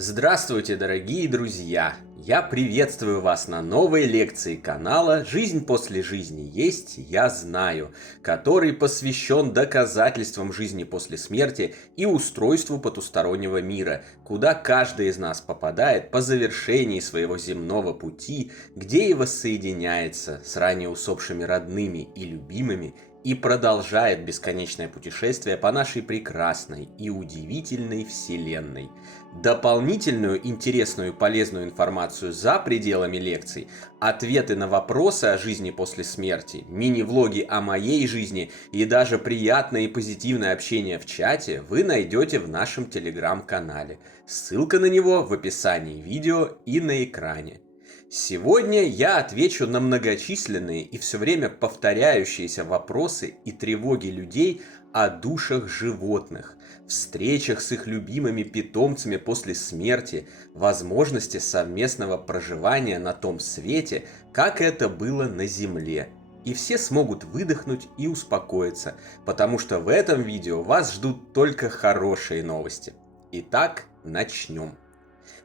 Здравствуйте, дорогие друзья! Я приветствую вас на новой лекции канала «Жизнь после жизни есть, я знаю», который посвящен доказательствам жизни после смерти и устройству потустороннего мира, куда каждый из нас попадает по завершении своего земного пути, где и воссоединяется с ранее усопшими родными и любимыми и продолжает бесконечное путешествие по нашей прекрасной и удивительной Вселенной. Дополнительную интересную и полезную информацию за пределами лекций, ответы на вопросы о жизни после смерти, мини-влоги о моей жизни и даже приятное и позитивное общение в чате вы найдете в нашем телеграм-канале. Ссылка на него в описании видео и на экране. Сегодня я отвечу на многочисленные и все время повторяющиеся вопросы и тревоги людей о душах животных, встречах с их любимыми питомцами после смерти, возможности совместного проживания на том свете, как это было на Земле. И все смогут выдохнуть и успокоиться, потому что в этом видео вас ждут только хорошие новости. Итак, начнем.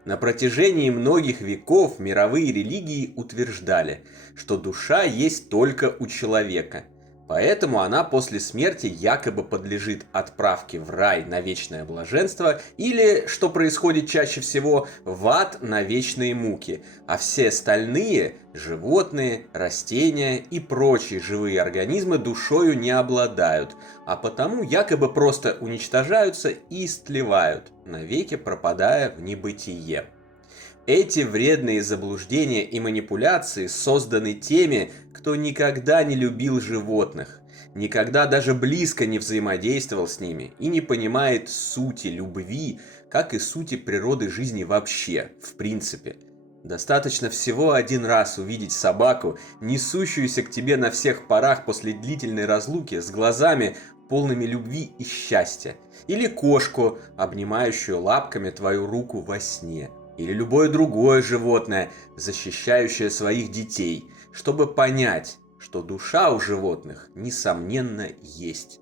На протяжении многих веков мировые религии утверждали, что душа есть только у человека, поэтому она после смерти якобы подлежит отправке в рай на вечное блаженство или, что происходит чаще всего, в ад на вечные муки, а все остальные – животные, растения и прочие живые организмы душою не обладают, а потому якобы просто уничтожаются и истлевают, навеки пропадая в небытие. Эти вредные заблуждения и манипуляции созданы теми, кто никогда не любил животных, никогда даже близко не взаимодействовал с ними и не понимает сути любви, как и сути природы жизни вообще, в принципе. Достаточно всего один раз увидеть собаку, несущуюся к тебе на всех парах после длительной разлуки с глазами, полными любви и счастья, или кошку, обнимающую лапками твою руку во сне. Или любое другое животное, защищающее своих детей, чтобы понять, что душа у животных, несомненно, есть.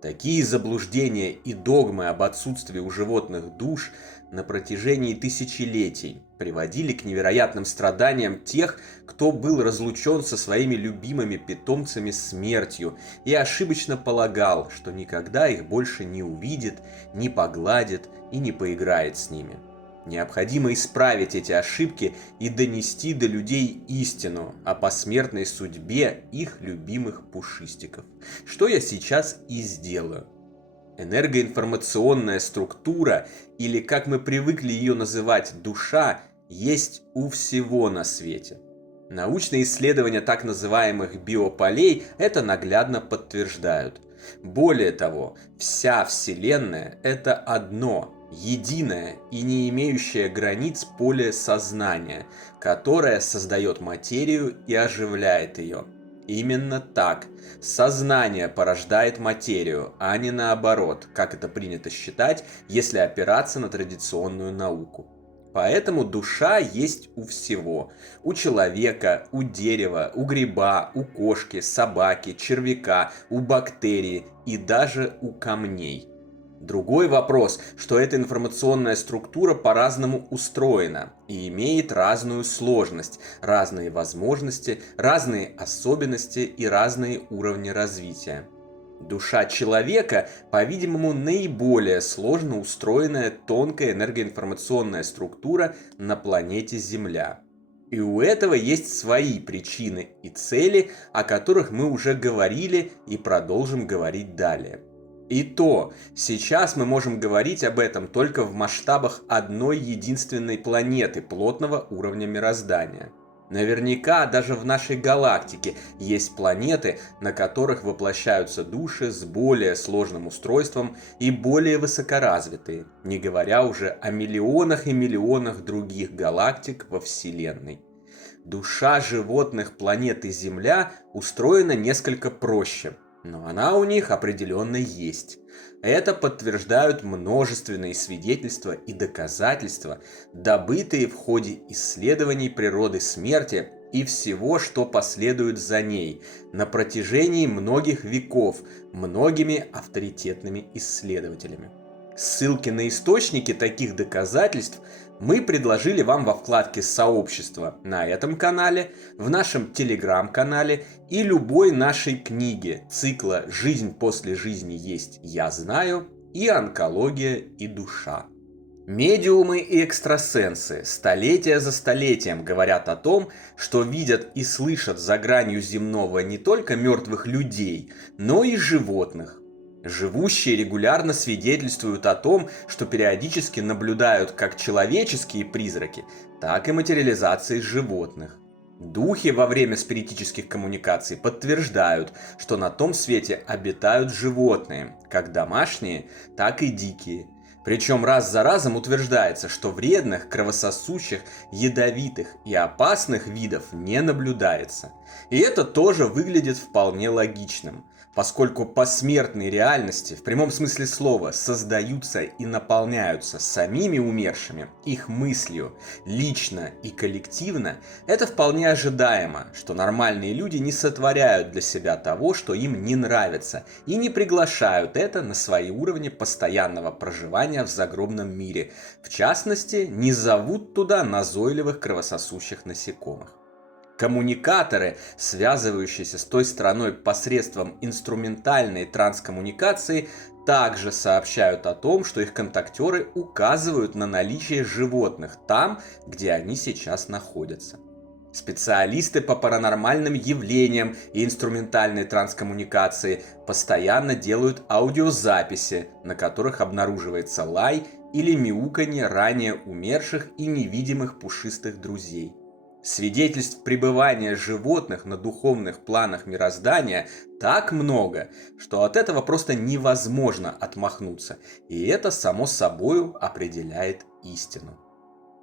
Такие заблуждения и догмы об отсутствии у животных душ на протяжении тысячелетий приводили к невероятным страданиям тех, кто был разлучен со своими любимыми питомцами смертью и ошибочно полагал, что никогда их больше не увидит, не погладит и не поиграет с ними. Необходимо исправить эти ошибки и донести до людей истину о посмертной судьбе их любимых пушистиков, что я сейчас и сделаю. Энергоинформационная структура, или как мы привыкли ее называть душа, есть у всего на свете. Научные исследования так называемых биополей это наглядно подтверждают. Более того, вся Вселенная – это одно, единое и не имеющее границ поле сознания, которое создает материю и оживляет ее. Именно так. Сознание порождает материю, а не наоборот, как это принято считать, если опираться на традиционную науку. Поэтому душа есть у всего. У человека, у дерева, у гриба, у кошки, собаки, червяка, у бактерий и даже у камней. Другой вопрос, что эта информационная структура по-разному устроена и имеет разную сложность, разные возможности, разные особенности и разные уровни развития. Душа человека, по-видимому, наиболее сложно устроенная тонкая энергоинформационная структура на планете Земля. И у этого есть свои причины и цели, о которых мы уже говорили и продолжим говорить далее. И то, сейчас мы можем говорить об этом только в масштабах одной единственной планеты плотного уровня мироздания. Наверняка даже в нашей галактике есть планеты, на которых воплощаются души с более сложным устройством и более высокоразвитые, не говоря уже о миллионах и миллионах других галактик во Вселенной. Душа животных планеты Земля устроена несколько проще, но она у них определенно есть. Это подтверждают множественные свидетельства и доказательства, добытые в ходе исследований природы смерти и всего, что последует за ней, на протяжении многих веков, многими авторитетными исследователями. Ссылки на источники таких доказательств Мы предложили вам во вкладке «Сообщество» на этом канале, в нашем телеграм-канале и любой нашей книге цикла «Жизнь после жизни есть, я знаю» и «Онкология и душа». Медиумы и экстрасенсы столетия за столетием говорят о том, что видят и слышат за гранью земного не только мертвых людей, но и животных. Живущие регулярно свидетельствуют о том, что периодически наблюдают как человеческие призраки, так и материализации животных. Духи во время спиритических коммуникаций подтверждают, что на том свете обитают животные, как домашние, так и дикие. Причем раз за разом утверждается, что вредных, кровососущих, ядовитых и опасных видов не наблюдается. И это тоже выглядит вполне логичным, поскольку посмертные реальности в прямом смысле слова создаются и наполняются самими умершими, их мыслью, лично и коллективно, это вполне ожидаемо, что нормальные люди не сотворяют для себя того, что им не нравится, и не приглашают это на свои уровни постоянного проживания в загробном мире. В частности, не зовут туда назойливых кровососущих насекомых. Коммуникаторы, связывающиеся с той стороной посредством инструментальной транскоммуникации, также сообщают о том, что их контактеры указывают на наличие животных там, где они сейчас находятся. Специалисты по паранормальным явлениям и инструментальной транскоммуникации постоянно делают аудиозаписи, на которых обнаруживается лай или мяуканье ранее умерших и невидимых пушистых друзей. Свидетельств пребывания животных на духовных планах мироздания так много, что от этого просто невозможно отмахнуться, и это само собою определяет истину.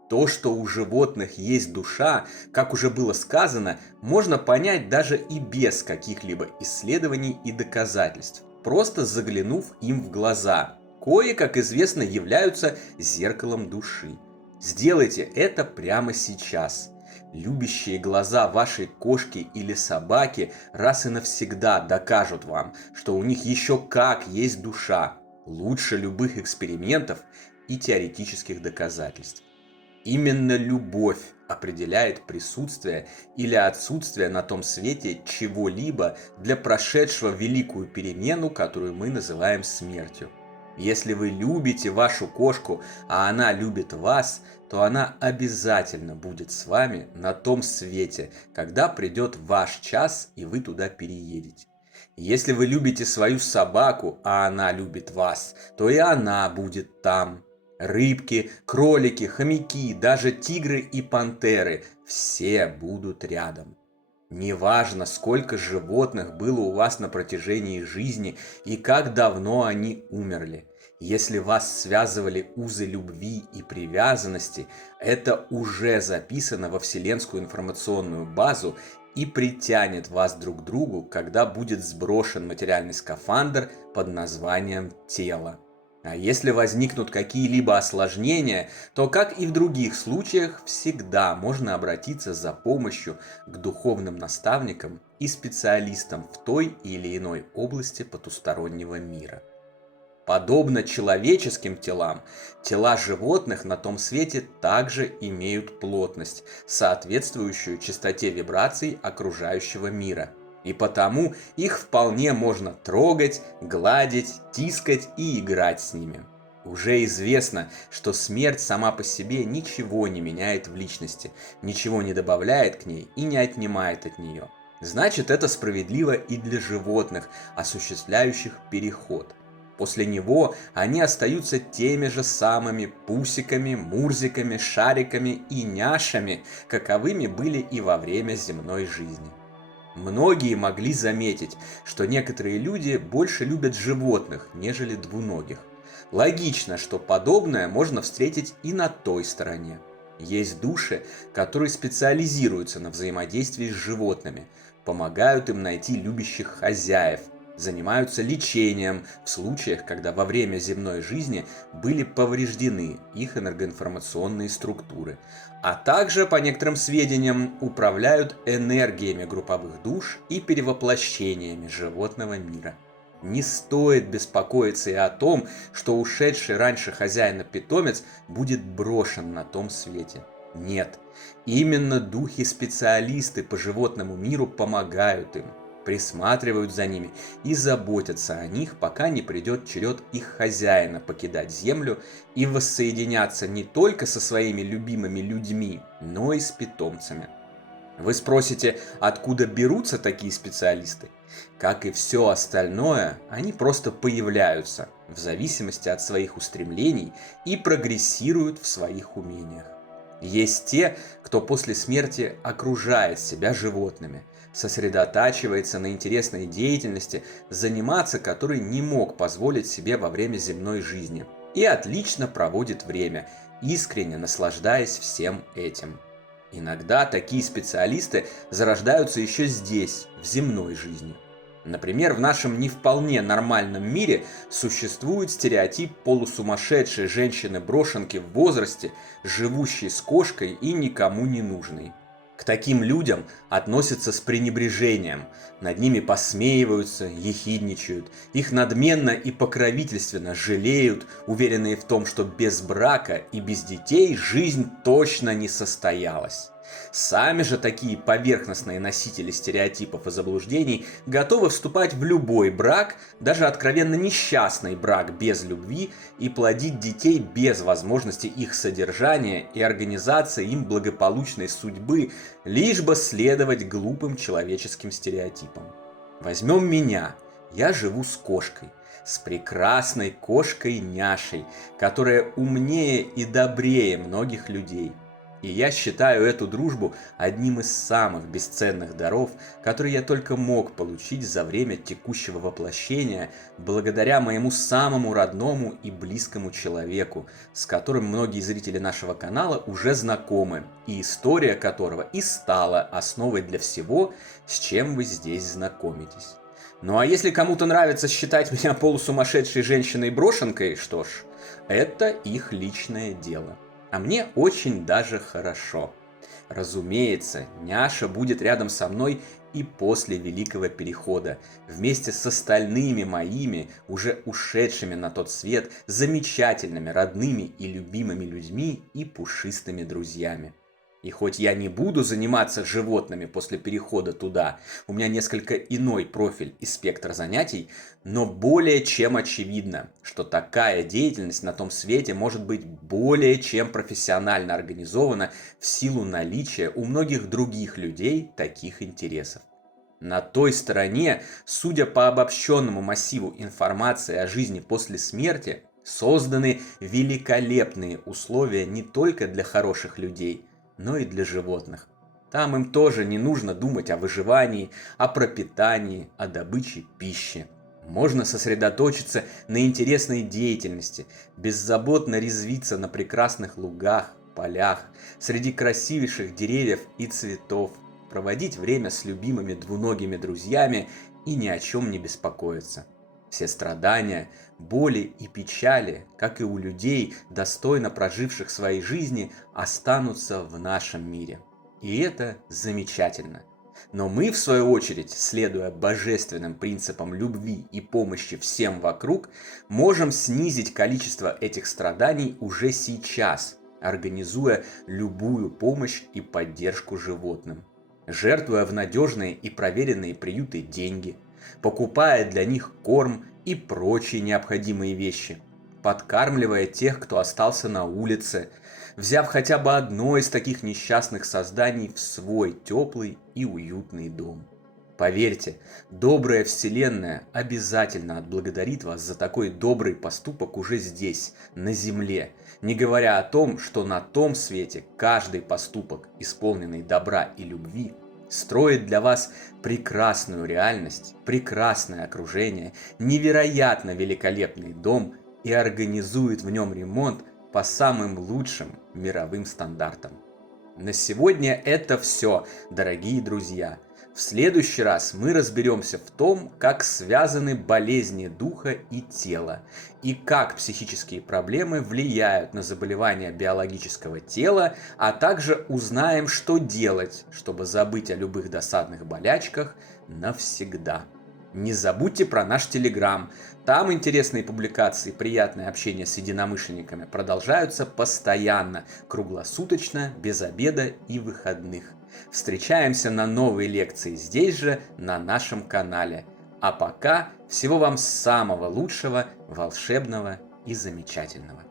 То, что у животных есть душа, как уже было сказано, можно понять даже и без каких-либо исследований и доказательств, просто заглянув им в глаза, кои, как известно, являются зеркалом души. Сделайте это прямо сейчас. Любящие глаза вашей кошки или собаки раз и навсегда докажут вам, что у них еще как есть душа, лучше любых экспериментов и теоретических доказательств. Именно любовь определяет присутствие или отсутствие на том свете чего-либо для прошедшего великую перемену, которую мы называем смертью. Если вы любите вашу кошку, а она любит вас, то она обязательно будет с вами на том свете, когда придет ваш час и вы туда переедете. Если вы любите свою собаку, а она любит вас, то и она будет там. Рыбки, кролики, хомяки, даже тигры и пантеры – все будут рядом. Неважно, сколько животных было у вас на протяжении жизни и как давно они умерли. Если вас связывали узы любви и привязанности, это уже записано во Вселенскую информационную базу и притянет вас друг к другу, когда будет сброшен материальный скафандр под названием тело. А если возникнут какие-либо осложнения, то, как и в других случаях, всегда можно обратиться за помощью к духовным наставникам и специалистам в той или иной области потустороннего мира. Подобно человеческим телам, тела животных на том свете также имеют плотность, соответствующую частоте вибраций окружающего мира. И потому их вполне можно трогать, гладить, тискать и играть с ними. Уже известно, что смерть сама по себе ничего не меняет в личности, ничего не добавляет к ней и не отнимает от нее. Значит, это справедливо и для животных, осуществляющих переход. После него они остаются теми же самыми пусиками, мурзиками, шариками и няшами, каковыми были и во время земной жизни. Многие могли заметить, что некоторые люди больше любят животных, нежели двуногих. Логично, что подобное можно встретить и на той стороне. Есть души, которые специализируются на взаимодействии с животными, помогают им найти любящих хозяев, занимаются лечением в случаях, когда во время земной жизни были повреждены их энергоинформационные структуры, а также, по некоторым сведениям, управляют энергиями групповых душ и перевоплощениями животного мира. Не стоит беспокоиться и о том, что ушедший раньше хозяина питомец будет брошен на том свете. Нет, именно духи-специалисты по животному миру помогают им, присматривают за ними и заботятся о них, пока не придет черед их хозяина покидать землю и воссоединяться не только со своими любимыми людьми, но и с питомцами. Вы спросите, откуда берутся такие специалисты? Как и все остальное, они просто появляются в зависимости от своих устремлений и прогрессируют в своих умениях. Есть те, кто после смерти окружает себя животными, сосредотачивается на интересной деятельности, заниматься которой не мог позволить себе во время земной жизни, и отлично проводит время, искренне наслаждаясь всем этим. Иногда такие специалисты зарождаются еще здесь, в земной жизни. Например, в нашем не вполне нормальном мире существует стереотип полусумасшедшей женщины-брошенки в возрасте, живущей с кошкой и никому не нужной. К таким людям относятся с пренебрежением, над ними посмеиваются, ехидничают, их надменно и покровительственно жалеют, уверенные в том, что без брака и без детей жизнь точно не состоялась. Сами же такие поверхностные носители стереотипов и заблуждений готовы вступать в любой брак, даже откровенно несчастный брак без любви, и плодить детей без возможности их содержания и организации им благополучной судьбы, лишь бы следовать глупым человеческим стереотипам. Возьмем меня. Я живу с кошкой. С прекрасной кошкой-няшей, которая умнее и добрее многих людей. И я считаю эту дружбу одним из самых бесценных даров, которые я только мог получить за время текущего воплощения, благодаря моему самому родному и близкому человеку, с которым многие зрители нашего канала уже знакомы, и история которого и стала основой для всего, с чем вы здесь знакомитесь. Ну а если кому-то нравится считать меня полусумасшедшей женщиной-брошенкой, что ж, это их личное дело. А мне очень даже хорошо. Разумеется, няша будет рядом со мной и после Великого Перехода, вместе с остальными моими, уже ушедшими на тот свет, замечательными, родными и любимыми людьми и пушистыми друзьями. И хоть я не буду заниматься животными после перехода туда, у меня несколько иной профиль и спектр занятий, но более чем очевидно, что такая деятельность на том свете может быть более чем профессионально организована в силу наличия у многих других людей таких интересов. На той стороне, судя по обобщенному массиву информации о жизни после смерти, созданы великолепные условия не только для хороших людей, но и для животных. Там им тоже не нужно думать о выживании, о пропитании, о добыче пищи. Можно сосредоточиться на интересной деятельности, беззаботно резвиться на прекрасных лугах, полях, среди красивейших деревьев и цветов, проводить время с любимыми двуногими друзьями и ни о чем не беспокоиться. Все страдания, боли и печали, как и у людей, достойно проживших свои жизни, останутся в нашем мире. И это замечательно. Но мы, в свою очередь, следуя божественным принципам любви и помощи всем вокруг, можем снизить количество этих страданий уже сейчас, организуя любую помощь и поддержку животным, жертвуя в надежные и проверенные приюты деньги, покупая для них корм и прочие необходимые вещи, подкармливая тех, кто остался на улице, взяв хотя бы одно из таких несчастных созданий в свой теплый и уютный дом. Поверьте, добрая Вселенная обязательно отблагодарит вас за такой добрый поступок уже здесь, на земле, не говоря о том, что на том свете каждый поступок, исполненный добра и любви, строит для вас прекрасную реальность, прекрасное окружение, невероятно великолепный дом и организует в нем ремонт по самым лучшим мировым стандартам. На сегодня это все, дорогие друзья. В следующий раз мы разберемся в том, как связаны болезни духа и тела, и как психические проблемы влияют на заболевания биологического тела, а также узнаем, что делать, чтобы забыть о любых досадных болячках навсегда. Не забудьте про наш Телеграм. Там интересные публикации, приятное общение с единомышленниками продолжаются постоянно, круглосуточно, без обеда и выходных. Встречаемся на новой лекции здесь же, на нашем канале. А пока всего вам самого лучшего, волшебного и замечательного.